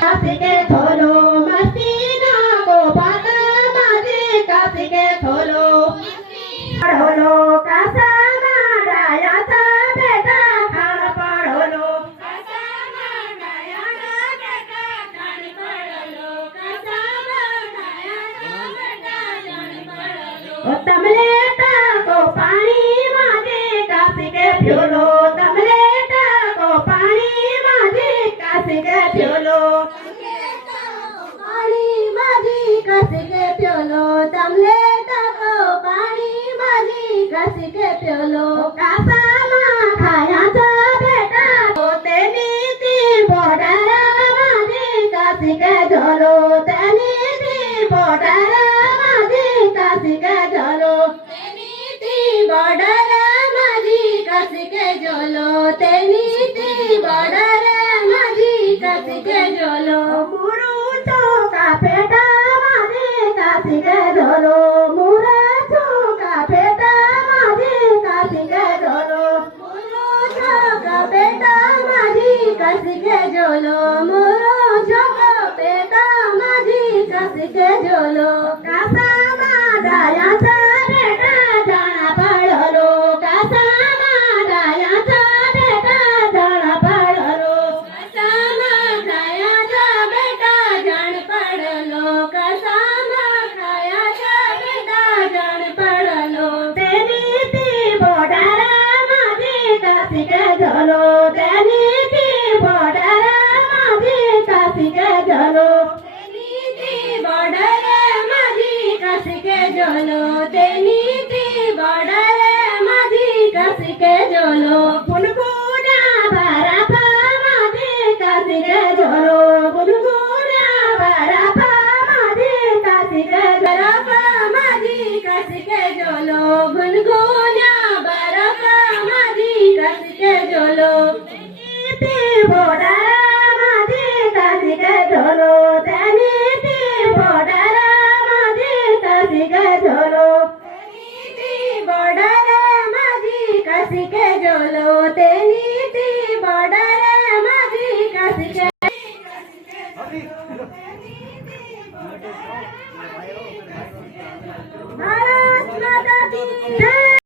काशी के थोलो मस्ती ना को पाता माझे काशी के थोलो पढ़ोलो कासा डायाचा बेटा खान पढ़ोलो तमलेटा को पानी मागे काशी के फ्योलो तमलेटा को पानी मागे काशी के फ्योलो पानी मागी काशी के फ्योलो तमलेटा को पानी मागी काशी के फ्योलो कासा खायाचा बेटा होते नीती बोडारा मागे काशी के झोलो तेनी ती बोडारा मागे काशी के झोलो बॉर्डर माझी काशी के झोलो तेनी ती बॉर्डर माझी काशी के झोलो मुरुचो का पेटा माझे काशी के झोलो मुरुचो का पेटा माझे काशी के झोलो मुरुचो का पेटा माझी काशी के झोलो मुरुचो का पेटा माझी काशी के झोलो कासा दायाचा बेटा जाना पड़लो कासा दायाचा बेटा जाना पड़लो कासा दायाचा बेटा जान पड़लो कासा दायाचा बेटा जान पड़लो तेनी ती बोडारा माझे काशी के झोलो तेनी ती बोडारा माझे काशी के झोलो तेनी ती बोडारा माझी काशी के झोलो तेनी ती बॉर्डर माझी काशी के झोलो गुनगुना बरापा माझे काशी के झोलो गुनगुना बरापा माझे काशी के बरापा माझी काशी के झोलो गुनगुना बरापा माझी काशी के झोलो ती बॉर्डर माझे काशी के झोलो तेनी ती बॉर्डर माझे काशी के झोलो बॉर्डर माझी काशी के झोलो तेनी